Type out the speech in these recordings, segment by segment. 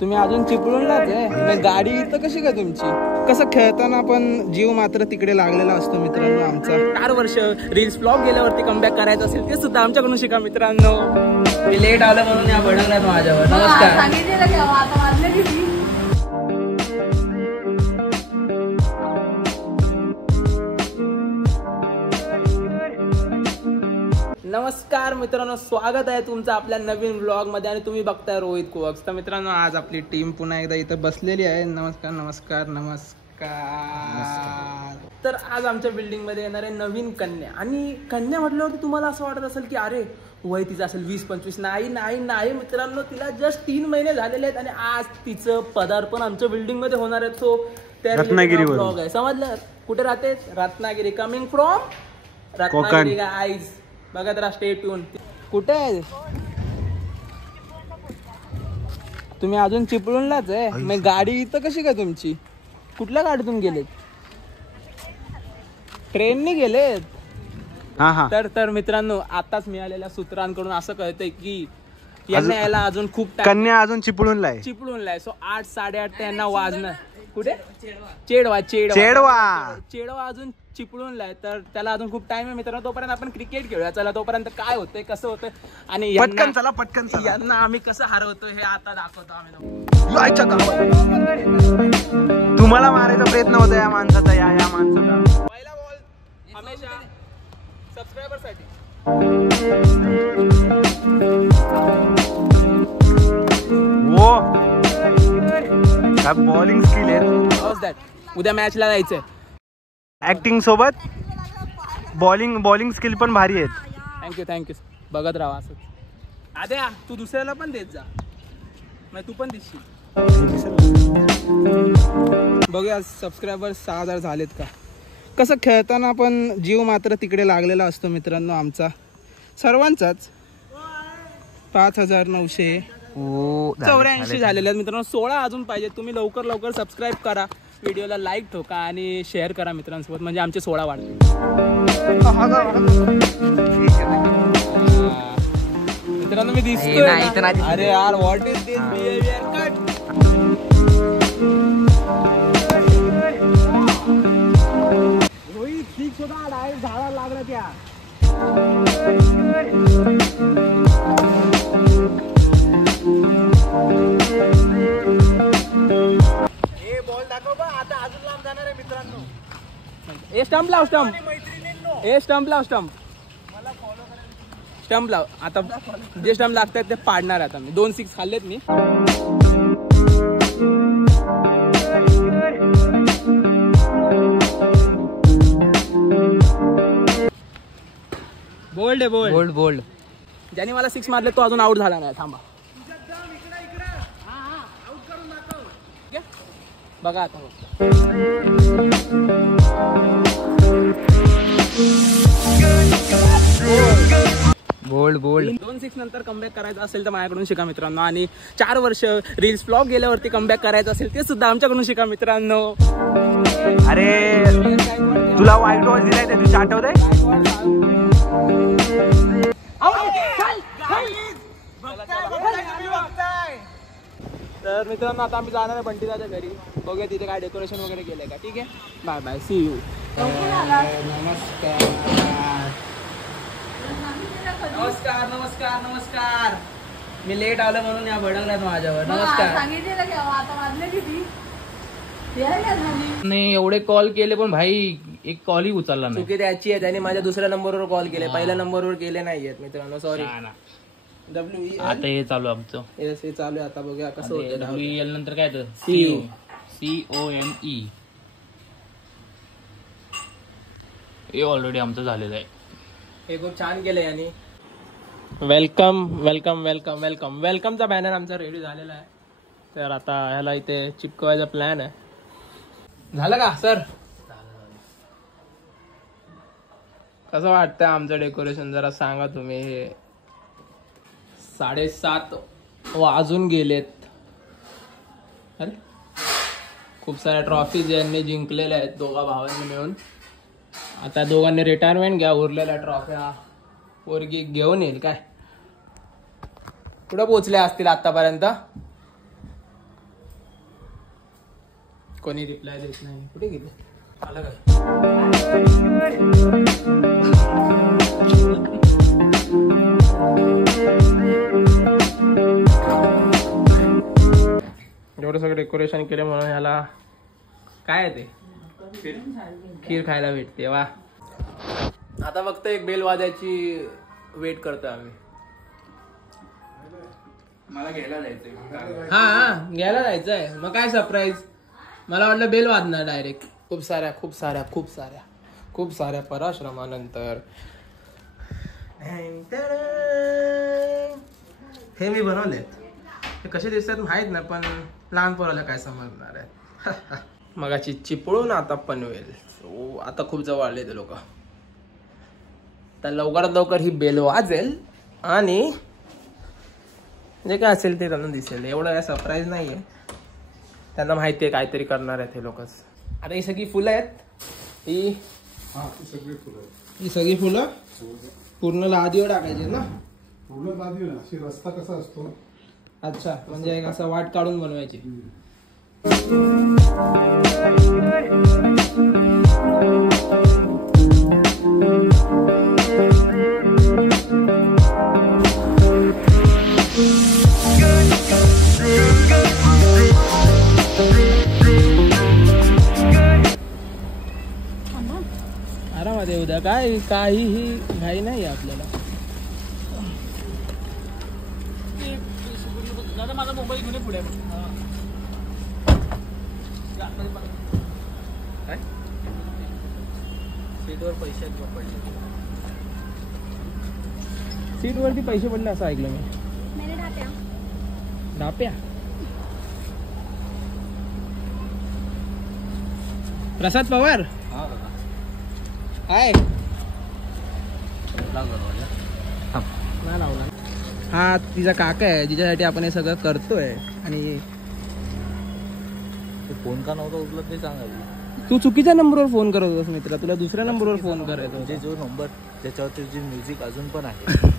तुम्ही अजून चिपळूणलाच आहे. गाडी इथं कशी काय तुमची? कसं खेळताना पण जीव मात्र तिकडे लागलेला असतो मित्रांनो आमचा. 4 वर्ष रील्स ब्लॉग गेल्यावरती कमबॅक करायचं असेल ते सुद्धा आमच्याकडून शिका मित्रांनो. मी लेट आलं म्हणून या भडकल्यात माझ्यावर. नमस्कार. नमस्कार मित्रांनो, स्वागत आहे तुमचं आपल्या नवीन व्लॉग मध्ये आणि तुम्ही बघताय रोहित कोवक्स. तर मित्रांनो, आज आपली टीम पुन्हा एकदा इथं बसलेली आहे. नमस्कार नमस्कार नमस्कार. तर आज आमच्या बिल्डिंग मध्ये येणार आहे नवीन कन्या. आणि कन्या म्हटल्यावरती तुम्हाला असं वाटत असेल की अरे वय तिचं असेल 20-25. नाही नाही नाही मित्रांनो, तिला जस्ट 3 महिने झालेले आहेत आणि आज तिचं पदार्पण आमच्या बिल्डिंग मध्ये होणार आहे. तो रत्नागिरी व्लॉग आहे. समजलं? कुठे राहते? Ratnagiri. Coming from Ratnagiri guys. बघा जरा, स्टे ट्यून. कुठे आहे तुम्ही? अजून चिपळूणलाच आहे. मग गाडी इथं कशी काय तुमची? कुठल्या गाडीतून गेलेत? ट्रेननी गेलेत? तर मित्रांनो, आताच मिळालेल्या सूत्रांकडून असं कळतंय की यांना यायला अजून खूप कन्या अजून चिपळूणला आहे. सो 8-8:30 त्यांना वाजणं. कुठे? चेडवा अजून चिपळूणला आहे. तर त्याला अजून खूप टाइम आहे मित्रांनो. तोपर्यंत आपण क्रिकेट खेळूया. चला, तोपर्यंत काय होतंय, कसं होतंय आणि पटकन यांना आम्ही कसं हरवतो हे आता दाखवतो आम्ही. तुम्हाला मारायचा प्रयत्न होता या माणसाचा. या माणसाचा पहिला बॉल हमेशा सबस्क्रायबर साठी. काय बॉलिंग स्किल आहे. उद्या मॅचला जायचंय. ऍक्टिंग सोबत बॉलिंग स्किल पण भारी आहेत. थँक्यू. बघत राहा असं. आद्या, तू दुसऱ्याला पण देत जा, तू पण दिसशील. बघूया सबस्क्रायबर 6000 झालेत का. कसं खेळताना पण जीव मात्र तिकडे लागलेला असतो मित्रांनो आमचा सर्वांचाच. 5984 झालेले आहेत मित्रांनो. 16 अजून पाहिजे. तुम्ही लवकर सबस्क्राईब करा, व्हिडिओला लाईक ठोका आणि शेअर करा मित्रांसोबत, म्हणजे आमचे 16 वाढतील. मित्रांनो, मी दिसतोय. अरे यार, what is this behaviour. Cut. Rohit six होता, डायरेक्ट झाडाला लागला त्या. बॉल दाखव बा. आता अजून लांब जाणार आहे मित्रांनो. स्टंप लाव. स्टंप लाव. आता जे स्टंप लागतात ते पाडणार आहे. आता मी 2 6 खाल्लेत मी. बोल्ड. ज्याने मला 6 मारले तो अजून आउट झाला नाही. थांबा, बघा आता. बोल्ड 2 6 नंतर कमबॅक करायचं असेल तर माझ्याकडून शिका मित्रांनो. आणि 4 वर्ष रील्स ब्लॉग गेल्यावरती कमबॅक करायचं असेल ते सुद्धा आमच्याकडून शिका मित्रांनो. अरे तुला व्हाईट बॉल दिलाय त्या दिवशी, आठवतंय? तर मित्रांनो, आता आम्ही जाणार आहे बंटीदाच्या घरी. बघूया तिथे काय डेकोरेशन वगैरे केलंय का. ठीक आहे, बाय बाय, सी यू. नमस्कार. मी लेट आलं म्हणून या भडकल्यात माझ्यावर. नमस्कार. नाही, एवढे कॉल केले पण भाई एक कॉलही उचलला नाही. चुकी त्याची आहे, त्याने माझ्या दुसऱ्या नंबरवर कॉल केले, पहिल्या नंबरवर केले नाहीयेत मित्रांनो. सॉरी. आता हे चालू आमचं. हे चालू आहे. आता बघूया कसं होतं. WEL नंतर काय तर COME. हे ऑलरेडी आमचं झालेलं आहे. हे खूप छान केलंय. आणि वेलकमचा बॅनर आमचा रेडी झालेला आहे. तर आता ह्याला इथे चिपकवायचा प्लॅन आहे. झालं का सर? कसं वाटतंय आमचं डेकोरेशन जरा सांगा तुम्ही. हे 7:30 वाजून गेलेत. अरे खूप साऱ्या ट्रॉफीज यांनी जिंकलेल्या आहेत दोघा भावांनी मिळून. आता दोघांनी रिटायरमेंट घ्या, उरलेल्या ट्रॉफ्या पोरगी घेऊन येईल. काय कुठं पोहोचले असतील आतापर्यंत? कोणी रिप्लाय देत नाही. कुठे गेले? आलं काय? एवढं सगळं डेकोरेशन केलं म्हणून ह्याला काय आहे ते खीर खायला भेटते. वा. आता फक्त एक बेल वाजायची वेट करतो आम्ही. मला घ्यायला जायचंय. हा घ्यायला जायचंय. मग काय सरप्राईज. मला वाटलं बेल वाजणार डायरेक्ट. खूप साऱ्या पराश्रमानंतर हे मी बनवलेत. हे कसे दिसतात माहित नाही, पण लहान पोराला काय समजणार आहे. मगाची चिपळून आता पनवेल. आता खूप जवळ आले ते लोक. तर लवकरात लवकर ही बेल वाजेल आणि जे काय असेल ते त्यांना दिसेल. एवढं काय सरप्राईज नाही आहे. त्यांना माहिती आहे काहीतरी करणार आहेत हे लोकच. आता ही सगळी फुलं आहेत. ही सगळी फुलं पूर्ण लादीवर टाकायची ना. पूर्ण लादीवर ना. अशी रस्ता कसा असतो. अच्छा, म्हणजे एक असं वाट काढून बनवायची. आरामात येऊ द्या. काहीही घाई नाही आपल्याला. माझा मोबाईल घेऊन पुढे काय सीटवर पैसे पडले. सीटवरती पैसे पडले असं ऐकलं मी. डाप्या प्रसाद पवार हाय नाही लावला. हा तिचा काका आहे जिच्यासाठी आपण हे सगळं करतोय. आणि फोन का नव्हता उचलत ते सांगायचं. तू चुकीच्या नंबरवर फोन करत होतास मित्रा. तुला दुसऱ्या नंबरवर फोन करायचा म्हणजे जो नंबर त्याच्यावरती जी म्युझिक अजून पण आहे.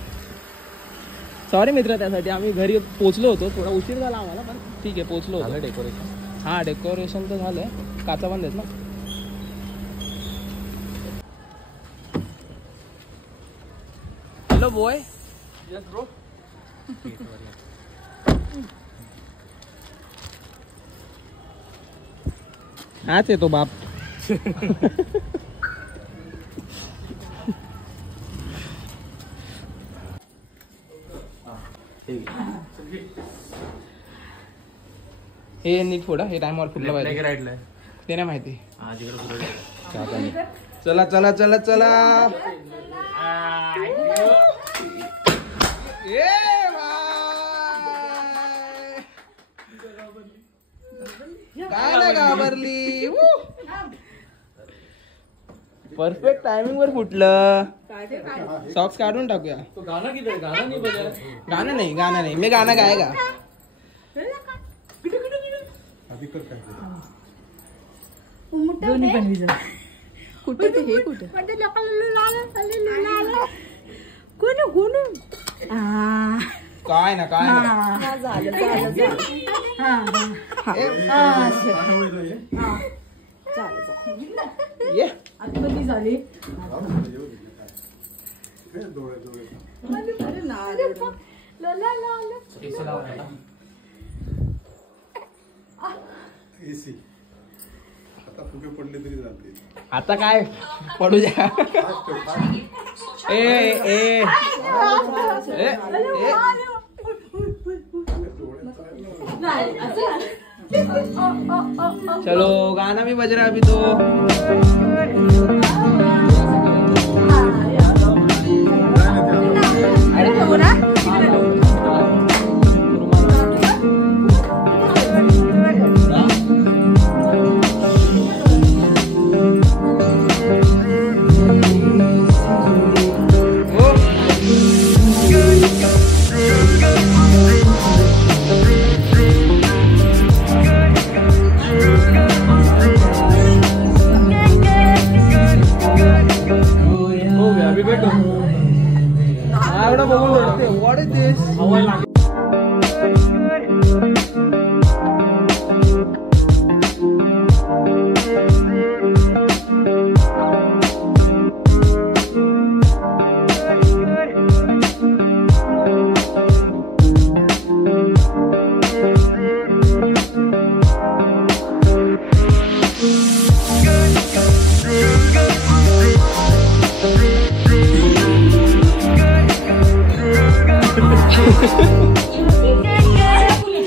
सॉरी मित्रा. त्यासाठी आम्ही घरी पोहोचलो होतो. थोडा उशीर झाला आम्हाला, पण ठीक आहे पोहोचलो होतो. डेकोरेशन हा डेकोरेशन तर झालंय. काचा बंद आहेत ना. Hello boy. Yes bro. हाच येतो बाप. हे नीट फोडा. हे टाइमवर फुटलं पाहिजे. राईटला ते नाही माहिती. चला चला चला चला. काय नाही घाबरली. परफेक्ट टायमिंग वर फुटलं. सॉक्स काढून टाकूया. गाणं नाही. मी गाणं गायगा. कुठे ते हे कुठे काय ना ये कधी झाली. एसी आता फुगे पडले तरी जाते. आता काय पडू द्या. ए चलो गाना भी बज रहा अभी तो.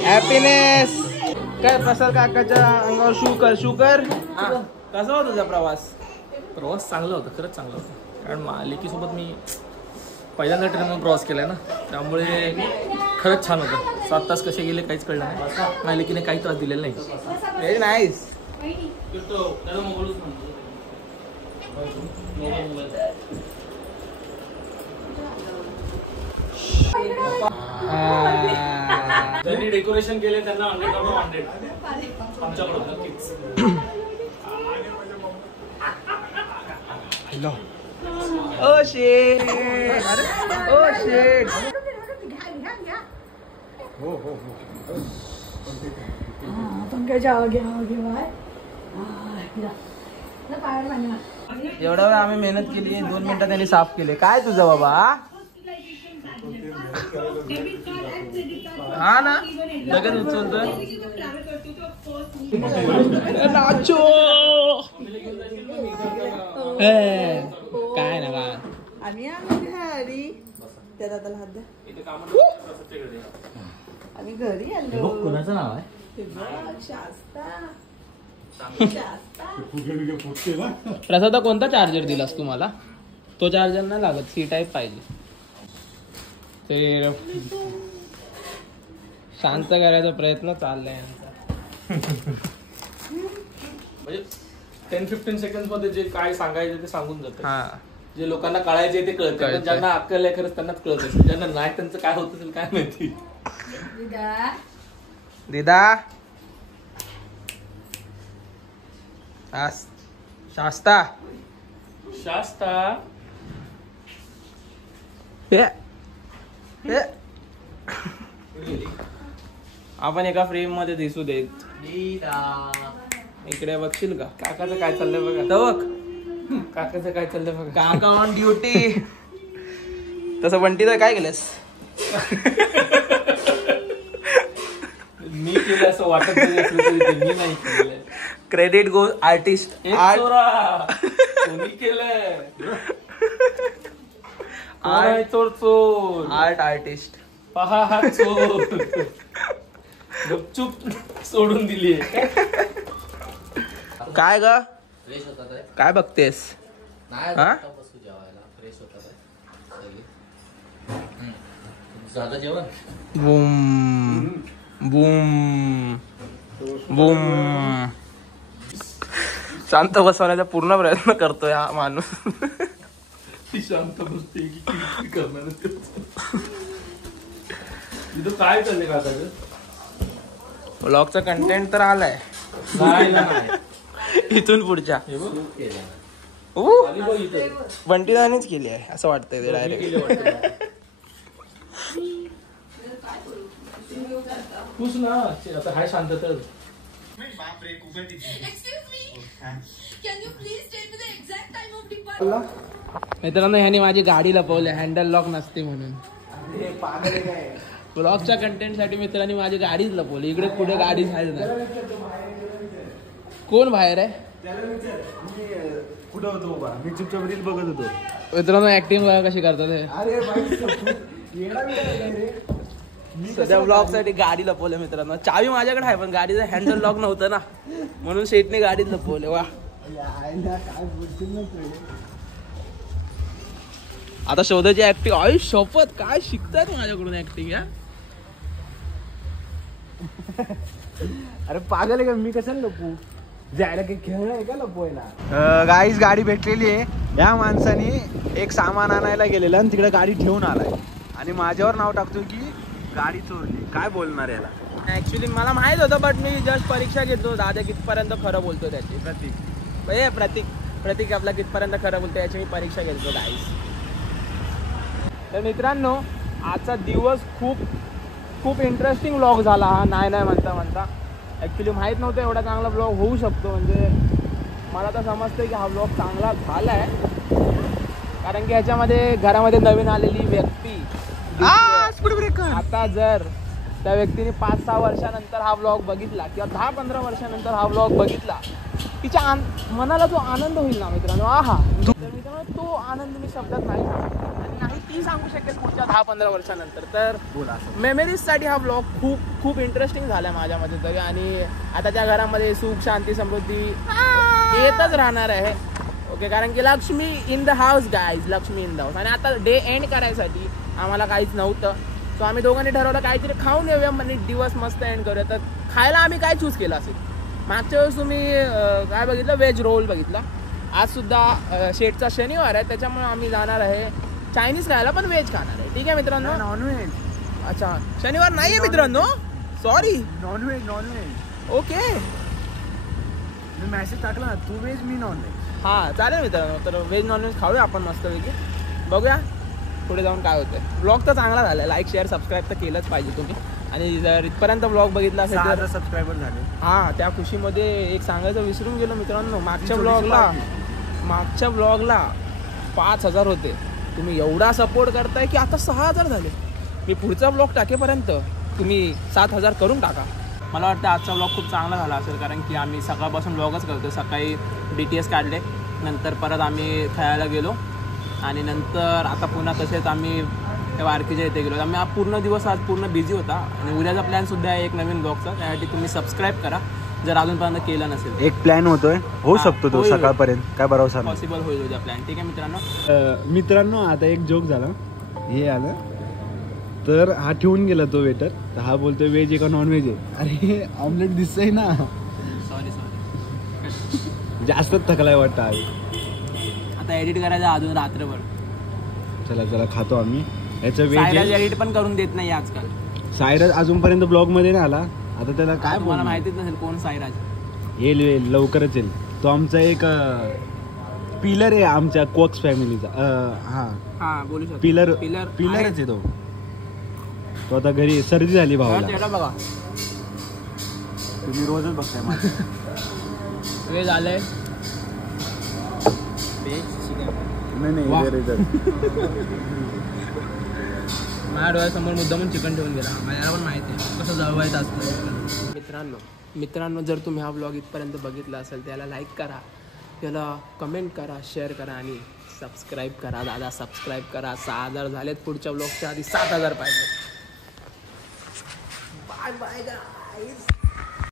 हॅपीनेस. काय प्रसाद काकाच्या अंगावर शुकर. कसा होता तुझा प्रवास? प्रवास चांगला होता, खरंच चांगला होता. कारण मालिकेसोबत मी पहिल्यांदा ट्रेनमधून प्रवास केला ना, त्यामुळे खरंच छान होतं. 7 तास कसे गेले काहीच कळलं नाही. मालिकेने काही त्रास दिलेला नाही. Very nice. ज्यांनी डेकोरेशन केले त्यांना 100 आमच्याकडून नक्कीच. ओ शेट. ओ शेट. पंकजा आगे एवढा वेळ आम्ही मेहनत केली, 2 मिनिटात त्यांनी साफ केले. काय तुझं बाबा? हा ना, लगेच उचलतोय. नाचो. काय ना काय आम्ही घरी त्यात आता हात द्या. आम्ही घरी आलो. कोणाचं नाव आहे? प्रसाद कोणता चार्जर दिलास तुम्हाला? तो चार्जर नाही लागत, सी टाईप पाहिजे. ते शांत करायचा प्रयत्न चाललाय यांचा. म्हणजे 10-15 सेकंड मध्ये जे काय सांगायचं ते सांगून जातं. हा, जे लोकांना कळायचे ते कळतं, पण ज्यांना अक्कल आहे खरंच त्यांनाच कळत असेल. ज्यांना नाही त्यांचं काय होत असेल काय माहिती. दिदा शास्ता आपण एका फ्रेम मध्ये दिसू देत. इकडे बघशील का? काकाचं काय चाललंय बघा. तर बघ काकाचं काय चाललंय बघा. काका ऑन ड्युटी. तसं बंटी तर काय केलंस? मी केलं असं वाटत नाही असलं तरी ते मी नाही केलं. क्रेडिट गो आर्टिस्ट. कोणी केलंय? चोर आर्ट आर्टिस्ट. पहा हा चोर. गपचूप सोडून दिली. काय ग? काय बघतेस? हा? Boom boom boom. शांत बसवण्याचा पूर्ण प्रयत्न करतोय हा माणूस. ती शांत बसते की करणार. तिथं काय चाललंय काकाचं? ब्लॉगचा कंटेंट तर आलाय. इथून पुढच्या बंटीदानीच केली आहे असं वाटतंय ते डायरेक्ट. तूच ना आता हाय शांत तर. मित्रांनो ह्याने माझी गाडी लपवली, हँडल लॉक नसते म्हणून. ब्लॉगच्या कंटेंट साठी मित्रांनी माझी गाडीच लपवली. इकडे पुढे गाडी झाली नाही. कोण बाहेर आहे? कुठं होतो बाबा? मी चुपचाप रील बघत होतो. मित्रांनो ऍक्टिंग बघा कशी करतात हे. सध्या ब्लॉग साठी गाडी लपवलं मित्रांनो. चावी माझ्याकडे आहे पण गाडीचं हँडल लॉक नव्हतं ना, म्हणून शेटने गाडीत लपवले. वा, आता शोधाची ऍक्टिंग. आई शपथ काय शिकतात माझ्याकडून ऍक्टिंग. या अरे पागल आहे का? मी कशाला लपू? जायला काही खेळणं आहे का लपवायला? गाईच गाडी भेटलेली आहे. या माणसाने एक सामान आणायला गेलेलं आणि तिकडे गाडी ठेवून आलाय आणि माझ्यावर नाव टाकतो की गाडी चोरली. काय बोलणार याला? ऍक्च्युली मला माहित होतं, बट मी जस्ट परीक्षा घेतो दादा कितपर्यंत खरं बोलतो त्याची. प्रतीक आपला कितपर्यंत खरं बोलतो याची मी परीक्षा घेतो गाईस. तर मित्रांनो आजचा दिवस खूप इंटरेस्टिंग व्लॉग झाला हा. नाही म्हणता ॲक्च्युली माहीत नव्हतं एवढा चांगला व्लॉग होऊ शकतो. म्हणजे मला तर समजतं की हा व्लॉग चांगला झाला आहे, कारण की ह्याच्यामध्ये घरामध्ये नवीन आलेली व्यक्ती आता जर त्या व्यक्तीने 5-6 वर्षानंतर हा व्लॉग बघितला किंवा 10-15 वर्षानंतर हा व्लॉग बघितला, तिच्या मनाला जो आनंद होईल ना मित्रांनो, तर मित्रांनो तो आनंद मी शब्दात नाही ती सांगू शकेल पुढच्या 10-15 वर्षानंतर. तर बोला मेमरीजसाठी हा ब्लॉग खूप खूप इंटरेस्टिंग झाला माझ्यामध्ये तरी. आणि आता त्या घरामध्ये सुख शांती समृद्धी येतच राहणार आहे. ओके, कारण की Lakshmi in the house guys, Lakshmi in the house. आणि आता डे एंड करायसाठी आम्हाला काहीच नव्हतं, सो आम्ही दोघांनी ठरवलं काहीतरी खाऊन येऊया म्हणजे दिवस मस्त एंड करूया. तर खायला आम्ही काय चूज केलं असेल, मागच्या वेळेस तुम्ही काय बघितलं, व्हेज रोल बघितला. आजसुद्धा शेटचा शनिवार आहे, त्याच्यामुळे आम्ही जाणार आहे चायनीज खायला, पण व्हेज खाणार आहे. ठीक आहे मित्रांनो. नॉनव्हेज. अच्छा, शनिवार नाही आहे मित्रांनो, सॉरी. नॉनव्हेज. ओके, मी मेसेज टाकला ना, तू व्हेज मी नॉनव्हेज. हां चालेल मित्रांनो. तर व्हेज नॉनव्हेज खाऊया आपण मस्तपैकी. बघूया पुढे जाऊन काय होतं. ब्लॉग तर चांगला झाला, लाईक शेअर सबस्क्राईब तर केलंच पाहिजे तुम्ही. आणि जर इथपर्यंत ब्लॉग बघितला असेल तर सबस्क्रायबर झाले. हां, त्या खुशीमध्ये एक सांगायचं विसरून गेलो मित्रांनो, मागच्या ब्लॉगला 5,000 होते. तुम्ही एवढा सपोर्ट करताय की आता 6,000 झाले. मी पुढचा ब्लॉग टाकेपर्यंत तुम्ही 7,000 करून टाका. मला वाटतं आजचा ब्लॉग खूप चांगला झाला असेल, कारण की आम्ही सकाळपासून ब्लॉगच करतो. सकाळी BTS काढले, नंतर परत आम्ही खेळायला गेलो, आणि नंतर आता पुन्हा तसेच आम्ही वारकीच्या इथे गेलो. आम्ही पूर्ण दिवस आज पूर्ण बिझी होता. आणि उद्याचा प्लॅनसुद्धा आहे एक नवीन ब्लॉगचा, त्यासाठी तुम्ही सबस्क्राईब करा जर अजूनपर्यंत केलं नसेल. एक प्लॅन होतोय, होऊ शकतो तो होईल. सकाळपर्यंत, काय भरोसा नाही. पॉसिबल होईल उद्या प्लॅन. ठीक आहे मित्रांनो. मित्रांनो, आता एक जोक झाला. हे आलं तर हा ठेवून गेला तो वेटर, तर हा बोलतोय व्हेज आहे का नॉन व्हेज आहे. अरे ऑमलेट दिसतंय ना. सॉरी जास्तच थकलाय वाटतं आज. आता एडिट करायचं अजून रात्रभर. चला खातो आम्ही. याचं व्हेज एडिट पण करून देत नाही आजकाल. सायराज अजूनपर्यंत ब्लॉग मध्ये नाही आला. आता त्याला काय मला माहितीच नसेल कोण साईराज. येईल लवकरच येईल. तो आमचा एक पिलर आहे आमच्या कोक्स फॅमिलीचा. हा बोलू शकतो. पिलरच आहे तो. तो आता घरी सर्दी झाली भावाला. बघा तुम्ही रोजच बघताय माझं. हे झालंय नाही माझ्या डोळ्यासमोर मुद्दामून चिकन ठेवून गेला. मला पण माहिती आहे कसं जळवायचं असतं. मित्रांनो जर तुम्ही हा ब्लॉग इथपर्यंत बघितला असेल त्याला लाईक करा, त्याला कमेंट करा, शेअर करा आणि सबस्क्राईब करा. दादा सबस्क्राईब करा. 6,000 झालेत. पुढच्या ब्लॉगच्या आधी 7,000 पाहिजे. Bye bye guys.